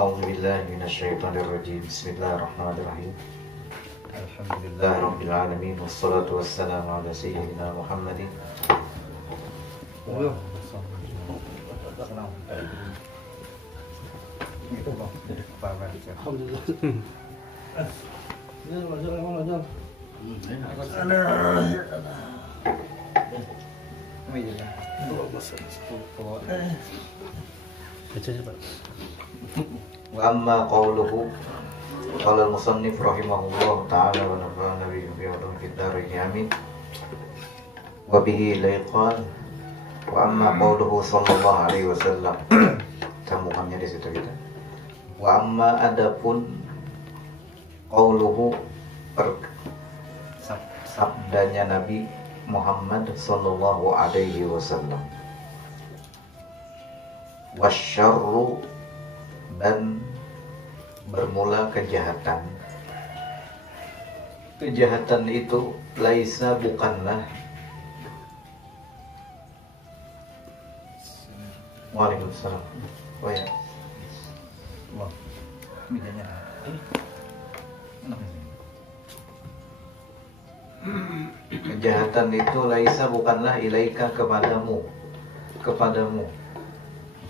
أعوذ بالله من الشيطان الرجيم. بسم الله الرحمن الرحيم. الحمد لله رب العالمين والصلاة والسلام على سيدنا محمد. Wa amma qawluhu qala al-musannif rahimahullah ta'ala wa nafa'ana bihi fi ulumid darain amin wa bihi laiqan wa amma qawluhu sallallahu alaihi wasallam sambungannya di situ kita. Wa amma adapun qawluhu sabdanya Nabi Muhammad sallallahu alaihi wasallam, wasyarru, dan bermula kejahatan. Kejahatan itu laisa, bukanlah. Waalaikumsalam. Oh ya. Wah, midanya. Kejahatan itu laisa, bukanlah, ilaika, kepadamu.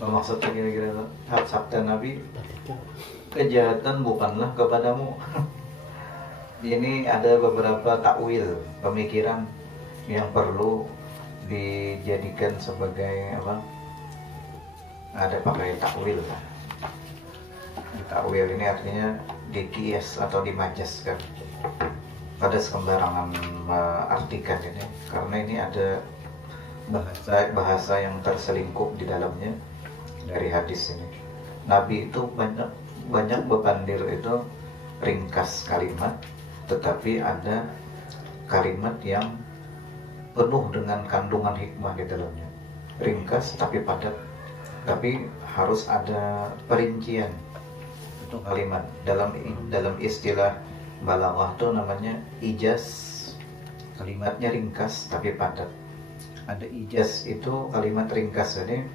Apa maksudnya kira-kira sabda Nabi? Kejahatan bukanlah kepadamu. Ini ada beberapa takwil, pemikiran yang perlu dijadikan sebagai apa? Ada pakai takwil kan? Takwil ini artinya dikias atau dimajaskan. Pada sembarangan artikan ini, karena ini ada bahasa yang terselingkup di dalamnya dari hadis ini. Nabi itu banyak bepandir itu ringkas kalimat, tetapi ada kalimat yang penuh dengan kandungan hikmah di dalamnya. Ringkas tapi padat, tapi harus ada perincian. Itu kalimat dalam istilah balaghah itu namanya ijaz. Kalimatnya ringkas tapi padat. Ada ijaz, itu kalimat ringkas ini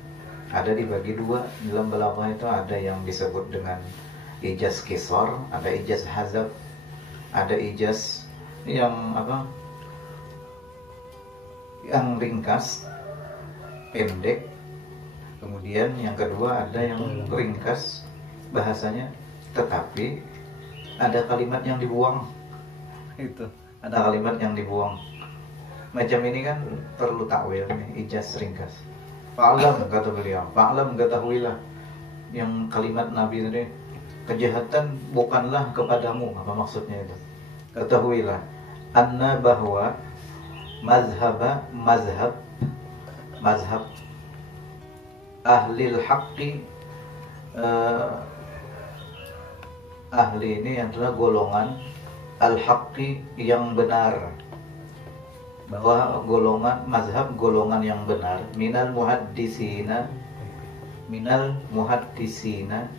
ada dibagi dua. Dalam balaghah itu ada yang disebut dengan ijaz qisar, ada ijaz hazaf, ada ijaz yang apa? Yang ringkas, pendek. Kemudian yang kedua ada yang ringkas bahasanya, tetapi ada kalimat yang dibuang. Itu, ada kalimat yang dibuang. Macam ini kan perlu takwil nih, ijaz ringkas. Fa'lam, kata beliau, fa'lam, ketahuilah. Yang kalimat Nabi tadi, kejahatan bukanlah kepadamu. Apa maksudnya itu? Ketahuilah, anna, bahwa mazhab ahlil haqqi, ahli ini adalah golongan al-haqqi, yang benar. Bahwa mazhab golongan yang benar, minal muhaddisina,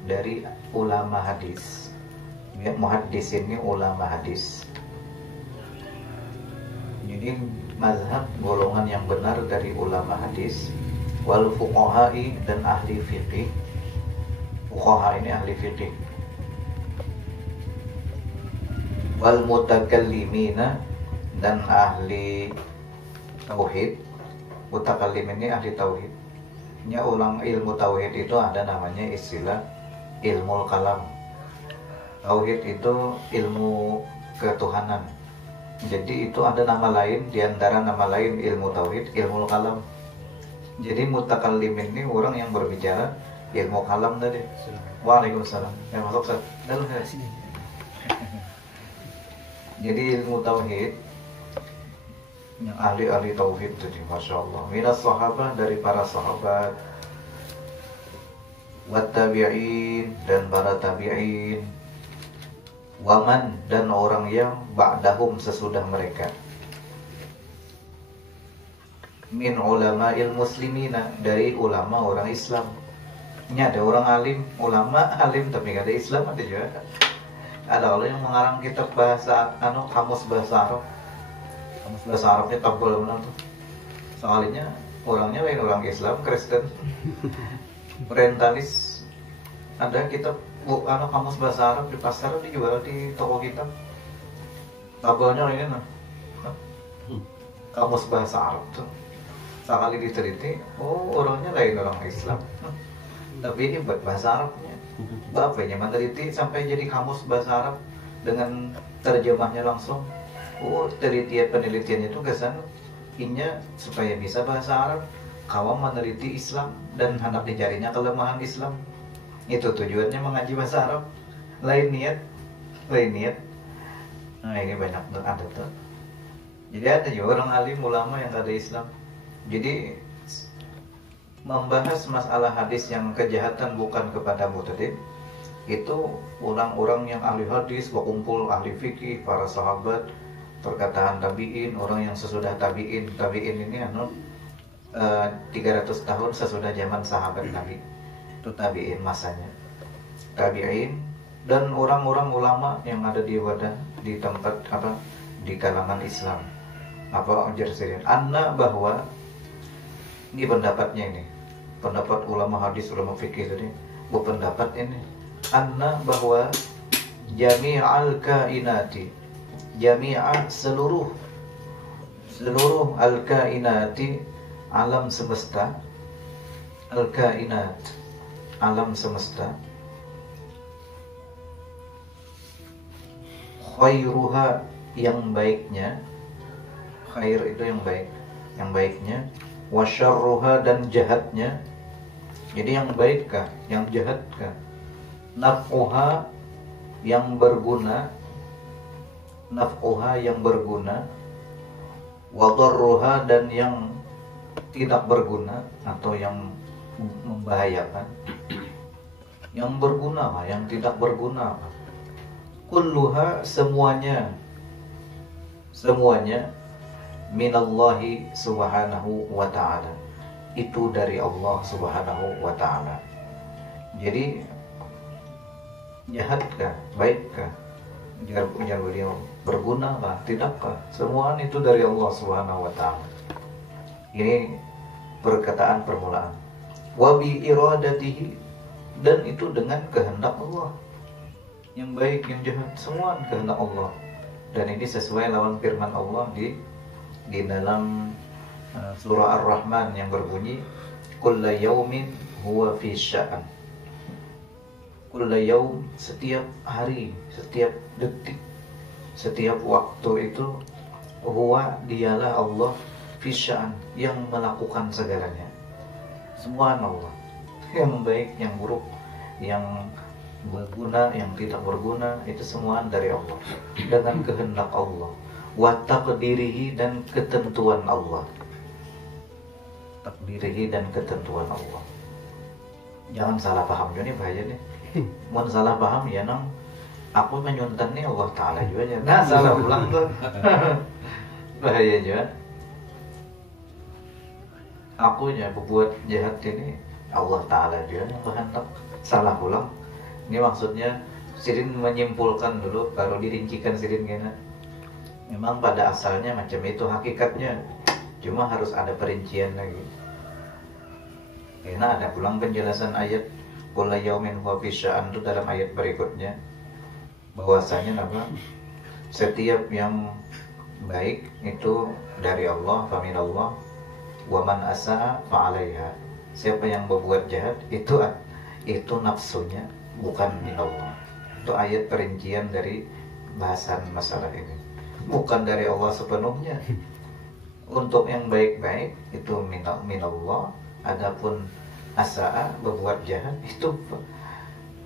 dari ulama hadis. Muhaddis ini ulama hadis. Jadi mazhab golongan yang benar dari ulama hadis. Wal fuqaha'i, dan ahli fiqih. Fuqaha ini ahli fiqih. Wal mutakallimina, dan ahli tauhid. Mutakallim ini ahli tauhid. Ilmu tauhid itu ada namanya istilah ilmu kalam. Tauhid itu ilmu ketuhanan. Jadi itu ada nama lain, diantara nama lain ilmu tauhid, ilmu kalam. Jadi mutakallim ini orang yang berbicara ilmu kalam tadi. Waalaikumsalam. Yang masuk Ustaz. Jadi ilmu tauhid, yang ahli-ahli tauhid tadi, masya Allah. Minas sahabah, dari para sahabat, wat tabi'in, dan para tabi'in, waman, dan orang yang ba'dahum, sesudah mereka, min ulama'il muslimina, dari ulama orang Islam. Ini ada orang alim, ulama alim, tapi gak ada Islam, ada juga. Ada orang yang mengarang kitab bahasa, kamus bahasa Arab. Kamus bahasa Arabnya tebal benar tuh. Soalnya orangnya lain orang Islam, Kristen, orientalis. Ada kitab kamus bahasa Arab di pasar dijual di toko kita. Labelnya ini nah. Kamus bahasa Arab tuh. Sekali diteliti, oh orangnya lain orang Islam. Tapi ini bahasa Arabnya. Bapaknya meneliti sampai jadi kamus bahasa Arab dengan terjemahnya langsung. Oh, penelitian itu kesan innya supaya bisa bahasa Arab, kawan meneliti Islam dan hendak dicarinya kelemahan Islam. Itu tujuannya mengaji bahasa Arab. Lain niat. Nah ini banyak ada tuh. Jadi ada juga orang alim ulama yang ada Islam. Jadi membahas masalah hadis yang kejahatan bukan kepada mutadid, itu orang-orang yang ahli hadis, berkumpul ahli fikih, para sahabat, perkataan tabi'in, orang yang sesudah tabi'in ini 300 tahun sesudah zaman sahabat Nabi. Itu tabi'in masanya. Tabi'in dan orang-orang ulama yang ada di wadah, di tempat di kalangan Islam. Ujar sendiri anna bahwa ini pendapatnya ini. Pendapat ulama hadis, ulama fikih tadi, berpendapat ini anna bahwa jami'al kainati, jami'a seluruh al-kainati, alam semesta, al-kainat, alam semesta, khairuha, yang baiknya, khair itu yang baik, yang baiknya, wa syarruha, dan jahatnya. Jadi yang baik kah, yang jahat kah? Naf'uha, yang berguna, naf'uha, yang berguna, wa darruha, dan yang tidak berguna atau yang membahayakan. Yang berguna apa, yang tidak berguna apa? Kulluha, semuanya minallahi subhanahu wa ta'ala, itu dari Allah subhanahu wa ta'ala. Jadi jahatkah, baikkah, ujar beliau, berguna kah, tidakkah, semua itu dari Allah subhanahu wa ta'ala. Ini perkataan permulaan. Wa bi iradatihi, dan itu dengan kehendak Allah. Yang baik, yang jahat, semua kehendak Allah. Dan ini sesuai lawan firman Allah di dalam surah Ar-Rahman yang berbunyi kulla yaumin huwa fi sya'an. Kulla yaum, setiap hari, setiap detik, setiap waktu itu, huwa, dialah Allah, fi sya'an, yang melakukan segalanya. Semua Allah, yang baik, yang buruk, yang berguna, yang tidak berguna, itu semua dari Allah dengan kehendak Allah. Wa taqdirihi, dan ketentuan Allah. Takdirihi, dan ketentuan Allah. Jangan salah paham juga nih, bahaya nih. Mau salah paham ya nang, aku menyuntan nih Allah Ta'ala juga aja. Nah salah ulang tuh. Bahaya juga. Akunya berbuat jahat ini Allah Ta'ala juga yang kehendak. Salah ulang. Ini maksudnya Sirin menyimpulkan dulu, baru dirincikan Sirin gini. Memang pada asalnya macam itu hakikatnya, cuma harus ada perincian lagi. Karena ada pulang penjelasan ayat kulla yaumin huwa fi sya'an itu dalam ayat berikutnya, bahwasanya apa? Setiap yang baik itu dari Allah, fa minallah, wa man asaa fa 'alaiha. Siapa yang berbuat jahat itu nafsunya, bukan minallah. Itu ayat perincian dari bahasan masalah ini. Bukan dari Allah sepenuhnya. Untuk yang baik-baik itu minallah. Adapun asaa, berbuat jahat, itu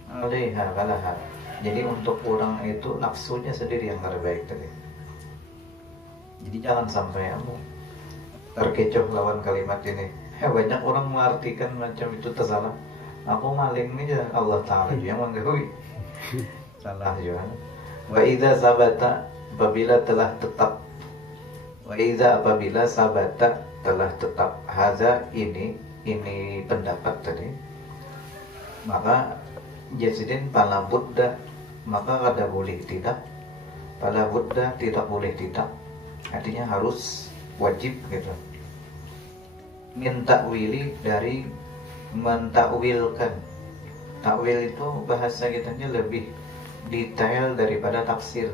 alaiha kalaha. Jadi untuk orang itu nafsunya sendiri yang terbaik tadi. Jadi jangan sampai kamu terkecoh lawan kalimat ini. Banyak orang mengartikan macam itu tersalah. Aku maling nih, Allah Ta'ala yang mengetahui. Salah juga. Wa idza sabata, apabila telah tetap, wa idza, apabila sabata telah tetap, haza, ini pendapat tadi, maka jasidin pala buddha, maka kada boleh tidak, pala buddha, tidak boleh tidak, artinya harus, wajib gitu. Min ta'wili, dari mentakwilkan, Takwil itu bahasa kitanya lebih detail daripada tafsir.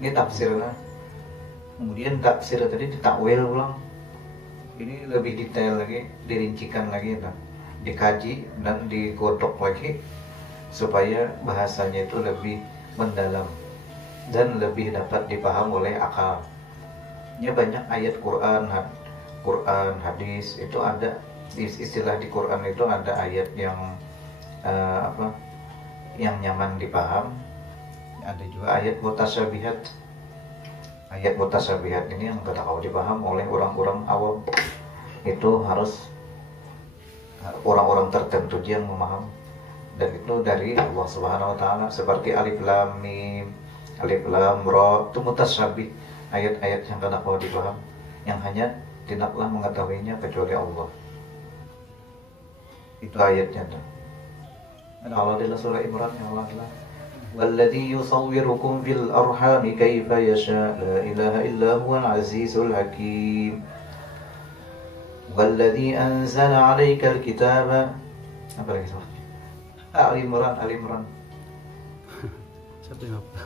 Ini tafsir lah. Kemudian tafsir tadi ditakwil ulang. Ini lebih detail lagi, dirincikan lagi, dikaji dan digodok lagi supaya bahasanya itu lebih mendalam dan lebih dapat dipaham oleh akal. Ya, banyak ayat Quran, hadis itu ada istilah di Quran itu ada ayat yang yang nyaman dipaham, ada juga ayat mutasyabihat. Ayat mutasyabihat ini yang tidak kau dipaham oleh orang-orang awam, itu harus orang-orang tertentu yang memaham, dan itu dari Allah Subhanahu wa taala, seperti alif lam mim, alif lam ra, itu mutasyabih, ayat-ayat yang tidak kau dipaham, yang hanya tidaklah mengetahuinya kecuali Allah. Itu ayatnya tuh. Ada Allah di surah Imran yang Allah bilang, "Walladzi yusawwirukum fil arhami kaifa yasha, la ilaha illa huwal azizul hakim. Walladzi anzala 'alaikal kitaba." Apa lagi soalnya? Ali Imran. Siapa yang apa?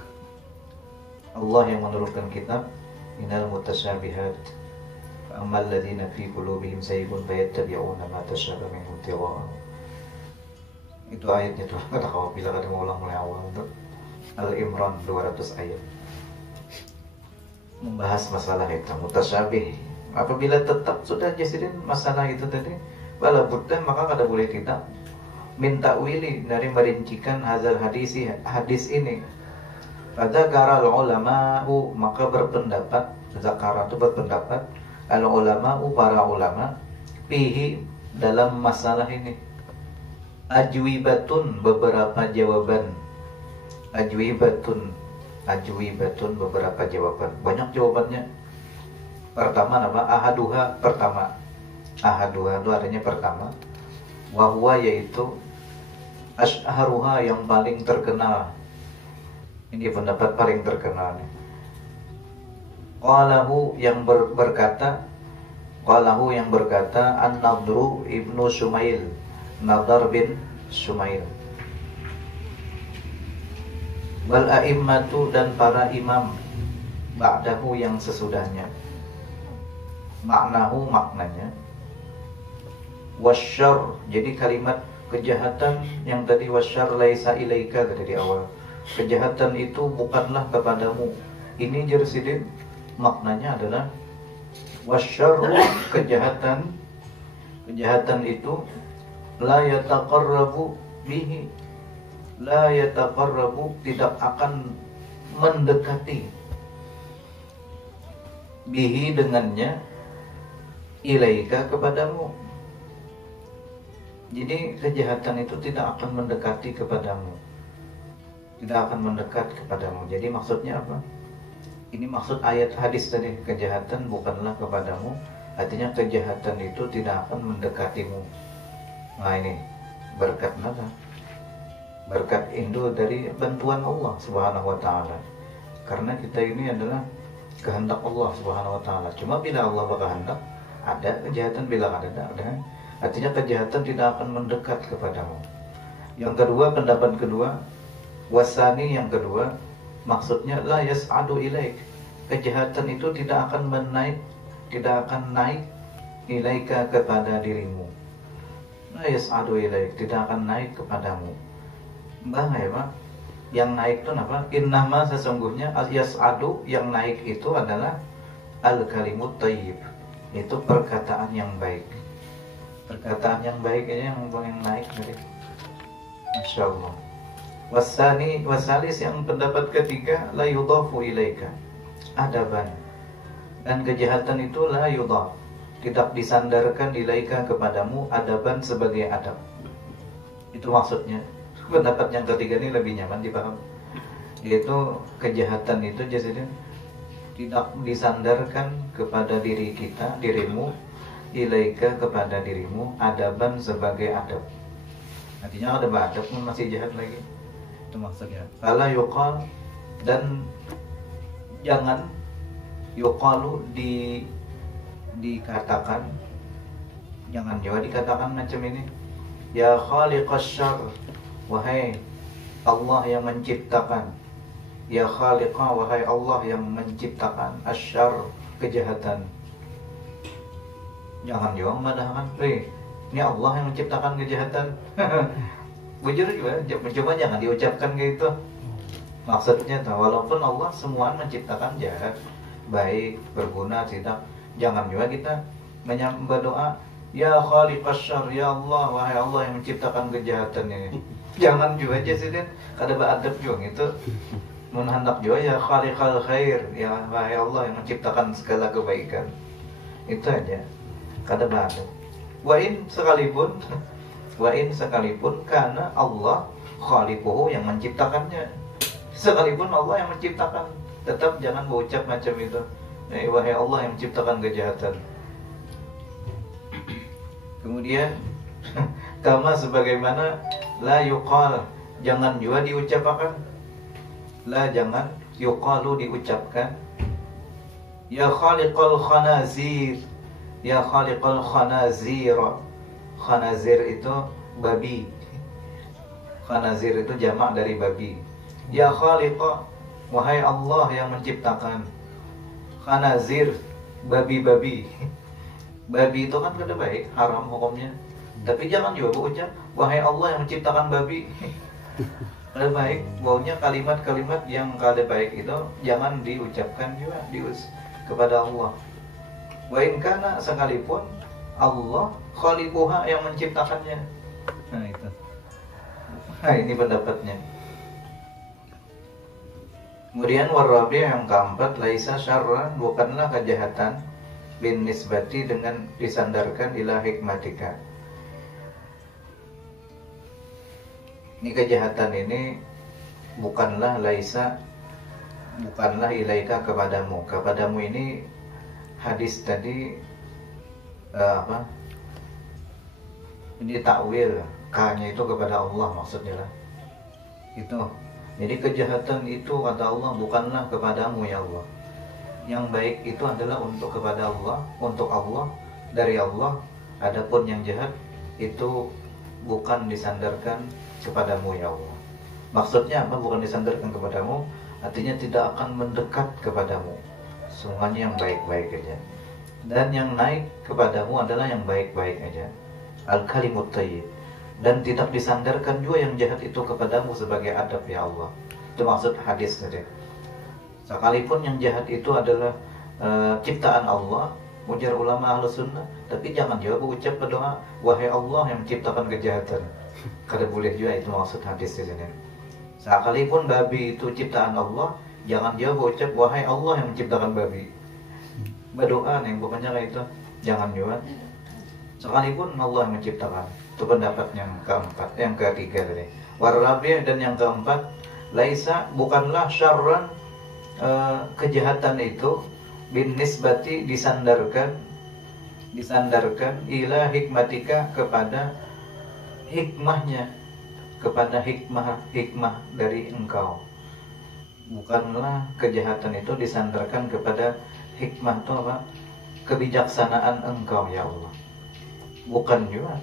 Allah yang menurunkan kitab, minal mutasyabihat. Amma alladhina fi qulubihim zaygun fayattabi'una ma tashabaha minhu ibtigha'a. Itu ayatnya tuh, kata kau bila kada mau ulang mulai awal untuk Al-Imran 200 ayat. Membahas masalah itu mutasyabih. Apabila tetap sudah jadiin masalah itu tadi, wala budda, maka kada boleh tidak minta wili dari merincikan hadis ini. Pada karal ulama'u, maka berpendapat, zakara itu berpendapat, al ulama'u, para ulama, fihi, dalam masalah ini. Ajwibatun, beberapa jawaban. Ajwibatun, beberapa jawaban. Banyak jawabannya. Pertama apa? Ahaduha, pertama. Ahaduha itu artinya pertama. Wahwa, yaitu ashharuha, yang paling terkenal. Ini pendapat paling terkenal. Qalahu, yang berkata, An-Nadru ibnu Shumail, Nadar bin Shumail. Wal a'immatu, dan para imam, ba'dahu, yang sesudahnya. Maknahu, maknanya. Wasyar, jadi kalimat kejahatan yang tadi wasyar laisa ilaika tadi di awal. Kejahatan itu bukanlah kepadamu. Ini jersidin, maknanya adalah wasyar, kejahatan itu la yataqarrabu bihi, la yataqarrabu, tidak akan mendekati, bihi, dengannya, ilaika, kepadamu. Jadi kejahatan itu tidak akan mendekati kepadamu, tidak akan mendekat kepadamu. Jadi maksudnya apa? Ini maksud ayat hadis tadi, kejahatan bukanlah kepadamu, artinya kejahatan itu tidak akan mendekatimu. Nah ini berkat apa? Berkat Indo dari bantuan Allah Subhanahu wa taala. Karena kita ini adalah kehendak Allah Subhanahu wa taala. Cuma bila Allah berkehendak, ada kejahatan, bila ada. Artinya kejahatan tidak akan mendekat kepadamu. Yang kedua, pendapat kedua, wasani, yang kedua, maksudnya la yas'adu ilaik. Kejahatan itu tidak akan naik ilaika, kepada dirimu. La yas'adu ilaik, tidak akan naik kepadamu. Mbah ya Pak, yang naik itu apa? Innama, sesungguhnya yas'adu, yang naik itu adalah al-kalimut thayyib, itu perkataan yang baik. Perkataan yang baik ini yang naik dari, Masya Allah. Wasalis, yang pendapat ketiga, la yudhafu ilaika adaban, dan kejahatan itu la yudhaf, tidak disandarkan ilaika, kepadamu, adaban, sebagai adab. Itu maksudnya. Pendapat yang ketiga ini lebih nyaman dipaham, yaitu kejahatan itu jadi tidak disandarkan kepada diri kita, dirimu, ilaika, kepada dirimu, adaban, sebagai adab. Artinya ada adab masih jahat lagi. Itu maksudnya. Fala yuqal, dan jangan yuqalu, dikatakan, jangan juga dikatakan macam ini. Ya khaliqasyarr, wahai Allah yang menciptakan, ya khaliqa, wahai Allah yang menciptakan asyar, kejahatan. Jangan juga memadahkan, ini Allah yang menciptakan kejahatan. Bujur juga, coba jangan diucapkan gitu. Maksudnya walaupun Allah semua menciptakan jahat, baik, berguna, tidak, jangan juga kita menyembah doa, ya khaliqas syarr, ya Allah, wahai Allah yang menciptakan kejahatan ini. Jangan juga aja sih, kada beradab juga gitu. Menhendak juga ya khaliqal khair, ya wahai Allah yang menciptakan segala kebaikan. Itu aja, kada beradab. Wain sekalipun karena Allah khaliquhu yang menciptakannya, sekalipun Allah yang menciptakan, tetap jangan berucap macam itu, wahai Allah yang menciptakan kejahatan. Kemudian kama sebagaimana la yuqal, jangan juga diucapkan, la jangan yuqalu diucapkan, ya khaliqal khanazir, ya khaliqal khanazir. Khanazir itu babi, khanazir itu jamak dari babi. Ya khaliqa, wahai Allah yang menciptakan khanazir, babi-babi. Babi itu kan kada baik, haram hukumnya. Tapi jangan juga berucap wahai Allah yang menciptakan babi. Kada baik, baunya kalimat-kalimat yang kada baik itu jangan diucapkan juga kepada Allah. Wa in kana, sekalipun Allah khaliquha yang menciptakannya. Nah itu. Nah ini pendapatnya. Kemudian warabi yang keempat, laisa syarran, bukanlah kejahatan, bin nisbati dengan disandarkan ila hikmatika. Ini kejahatan ini bukanlah laisa, bukanlah ilaika kepadamu. Kepadamu ini hadis tadi ini takwil, K-nya itu kepada Allah maksudnya lah. Itu. Jadi kejahatan itu kata Allah bukanlah kepadamu ya Allah. Yang baik itu adalah untuk kepada Allah, untuk Allah, dari Allah. Adapun yang jahat itu bukan disandarkan kepadamu ya Allah. Maksudnya apa? Bukan disandarkan kepadamu, artinya tidak akan mendekat kepadamu. Semuanya yang baik-baik aja. Dan yang naik kepadamu adalah yang baik-baik aja. Al-kalimut thayyib. Dan tidak disandarkan juga yang jahat itu kepadamu sebagai adab ya Allah. Itu maksud hadis tadi. Sekalipun yang jahat itu adalah ciptaan Allah, ujar ulama Ahlus Sunnah, tapi jangan juga berucap berdoa wahai Allah yang menciptakan kejahatan. Kada boleh juga, itu maksud hadis di sini. Sekalipun babi itu ciptaan Allah, jangan juga berucap wahai Allah yang menciptakan babi. Berdoa nih bukannya kayak itu, jangan juga. Sekalipun Allah yang menciptakan. Itu pendapat yang keempat, yang ketiga tadi. Warabi, dan yang keempat, laisa, bukanlah syarran, kejahatan itu bin nisbati disandarkan ila hikmatika, kepada hikmahnya, kepada hikmah dari engkau. Bukanlah kejahatan itu disandarkan kepada hikmah itu apa? Kebijaksanaan engkau ya Allah. Bukan juga.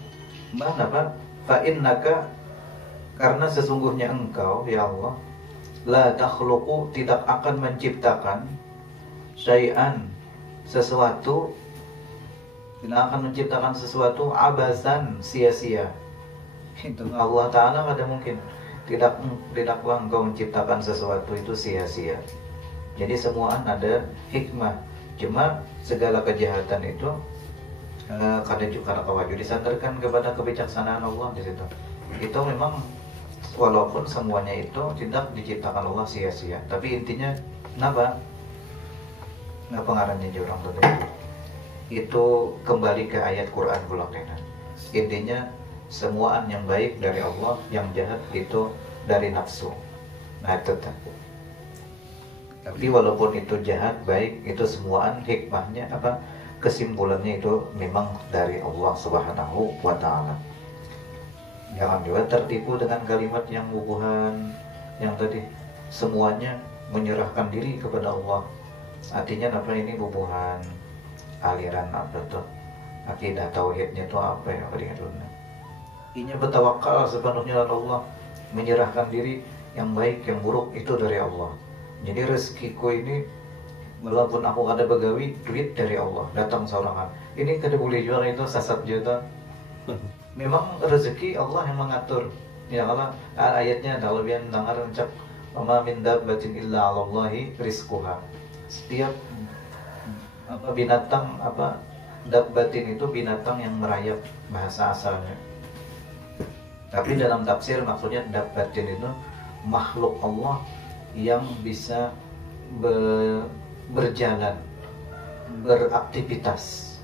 Mana Pak? Fa innaka, karena sesungguhnya engkau ya Allah, la takhluqu, tidak akan menciptakan syai'an, sesuatu, tidak akan menciptakan sesuatu abasan, sia-sia. Itu Allah Ta'ala pada mungkin tidaklah engkau menciptakan sesuatu itu sia-sia. Jadi semua ada hikmah. Cuma segala kejahatan itu kadang juga kawaju disandarkan kepada kebijaksanaan Allah di situ. Itu memang walaupun semuanya itu tidak diciptakan Allah sia-sia, tapi intinya kenapa? Nggak pengaruhnya orang tadi. Itu kembali ke ayat Quran pula kena. Intinya semuaan yang baik dari Allah, yang jahat itu dari nafsu. Nah itu tapi walaupun itu jahat, baik, itu semuaan hikmahnya apa? Kesimpulannya itu memang dari Allah Subhanahu wa Ta'ala. Jangan juga tertipu dengan kalimat yang wubuhan, yang tadi semuanya menyerahkan diri kepada Allah. Artinya apa ini wubuhan, aliran apa tuh? Akidah tauhidnya itu apa ya? Inya bertawakal sepenuhnya kepada Allah. menyerahkan diri, yang baik yang buruk itu dari Allah. Jadi rezekiku ini, walaupun aku ada begawi, duit dari Allah datang seorangan. Ini kada boleh jual itu sasat juta. Memang rezeki Allah yang mengatur. Ya Allah, ayatnya ada lebihan dengar ucap wa min dabbatin illa 'alallahi rizquha. Setiap binatang dabbatin itu binatang yang merayap bahasa asalnya. Tapi dalam tafsir maksudnya dabbatin itu makhluk Allah yang bisa berjalan, beraktivitas.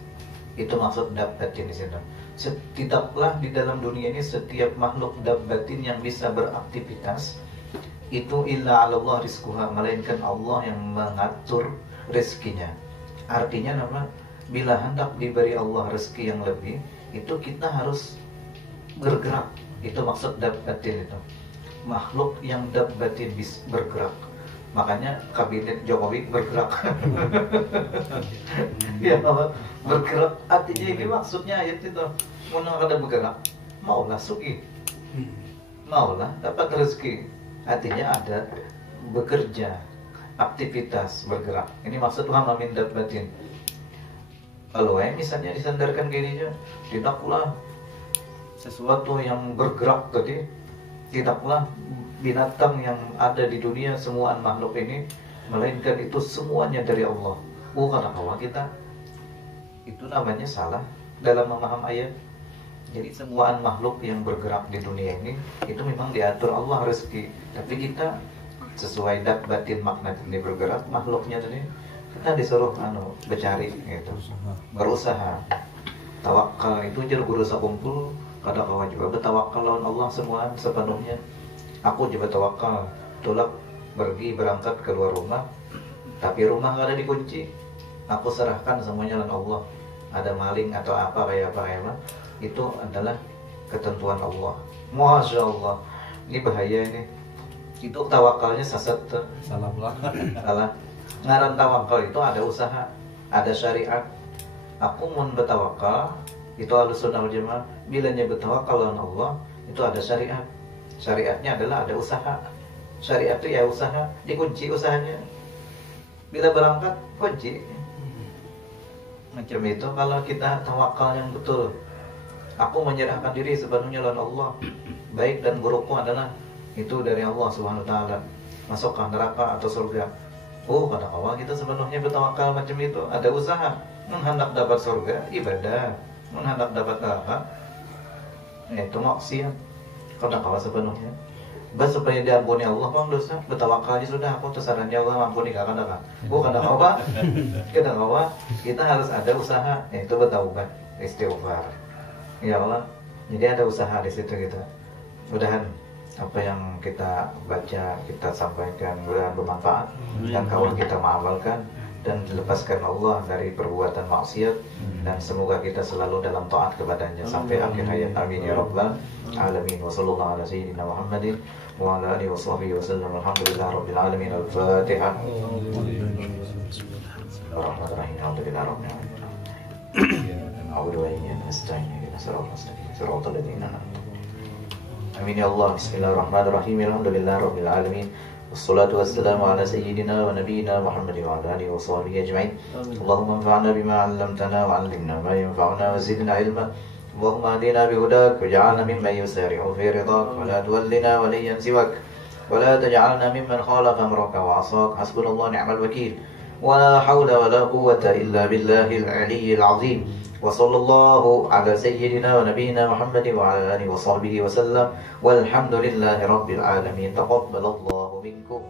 Itu maksud dabbatin di sini. Tidaklah di dalam dunia ini setiap makhluk dabbatin yang bisa beraktivitas itu illa 'alallah rizquha, melainkan Allah yang mengatur rezekinya. Artinya apa? Bila hendak diberi Allah rezeki yang lebih, itu kita harus bergerak. Itu maksud dabbatin itu. Makhluk yang dabbatin bergerak. Makanya kabinet Jokowi bergerak. Ya, bergerak. Artinya ini maksudnya ayat itu. Mana ada bergerak, maulah sugih, maulah dapat rezeki. Artinya ada bekerja, aktivitas, bergerak. Ini maksud wa min dabbatin. Kalau misalnya disandarkan gini aja, tidaklah sesuatu yang bergerak tadi, tidaklah binatang yang ada di dunia, semua makhluk ini, melainkan itu semuanya dari Allah. Kata Allah kita itu namanya salah dalam memaham ayat. Jadi semua makhluk yang bergerak di dunia ini itu memang diatur Allah rezeki. Tapi kita sesuai batin makna ini bergerak, makhluknya tadi kita disuruh bercari gitu, berusaha. Tawakal itu jadi berusaha kumpul. Kadang kawan juga bertawakal lawan Allah semua sepenuhnya. Aku juga tawakal, tulak pergi berangkat keluar rumah, tapi rumah gak ada dikunci. Aku serahkan semuanya lawan Allah. Ada maling atau apa kayak itu adalah ketentuan Allah. Masya Allah, ini bahaya ini. Itu tawakalnya sasat. Salah. Ngaran tawakal itu ada usaha, ada syariat. Aku mau bertawakal, itu Ahlussunnah wal Jamaah. Bilanya bertawakal lawan Allah, itu ada syariat. Syariatnya adalah ada usaha. Syariat itu ya usaha, dikunci usahanya. Bila berangkat, kunci. Macam itu kalau kita tawakal yang betul. Aku menyerahkan diri sepenuhnya lawan Allah. Baik dan burukku adalah itu dari Allah Subhanahu wa taala. Masukkan neraka atau surga. Kata Allah kita sepenuhnya bertawakal macam itu. Ada usaha. Menghendak dapat surga, ibadah. Menghendak dapat neraka, itu maksiat. Kata Allah sepenuhnya. Bas supaya diampuni Allah bang dosa, bertawakal aja sudah. Aku tersarannya Allah ampuni kata Allah. Kata Allah kita harus ada usaha, yaitu bertaubat, istighfar. Ya Allah, jadi ada usaha di situ kita. Mudahan apa yang kita baca, kita sampaikan mudah-mudahan bermanfaat dan kawan kita mengamalkan dan dilepaskan Allah dari perbuatan maksiat dan semoga kita selalu dalam taat kepadanya sampai akhir hayat. Amin ya rabbal alamin. Wa sallallahu ala sayyidina Muhammadin wa ala alihi wa sahbihi wa sallam. Alhamdulillah rabbil alamin. Al-Fatihah. Bismillahirrahmanirrahim. Alhamdulillah rabbil alamin. A'udzu billahi minasyaitonir rajim. Shiratal ladzina an'amta 'alaihim. Amin ya Allah. Bismillahirrahmanirrahim. Alhamdulillah rabbil alamin. والصلاة والسلام على سيدنا ونبينا محمد وعلى آله وصحبه أجمعين. اللهم انفعنا بما علمتنا وعلمنا ما ينفعنا وزدنا علما. اللهم اهدنا بهداك واجعلنا ممن يسارع في رضاك ولا تولنا وليا سواك ولا تجعلنا ممن خالف أمرك وعصاك. حسبنا الله ونعم الوكيل ولا حول ولا قوة إلا بالله العلي العظيم. وصلى الله على سيدنا ونبينا محمد وعلى آله وصحبه وسلم والحمد لله رب العالمين. تقبل الله منكم.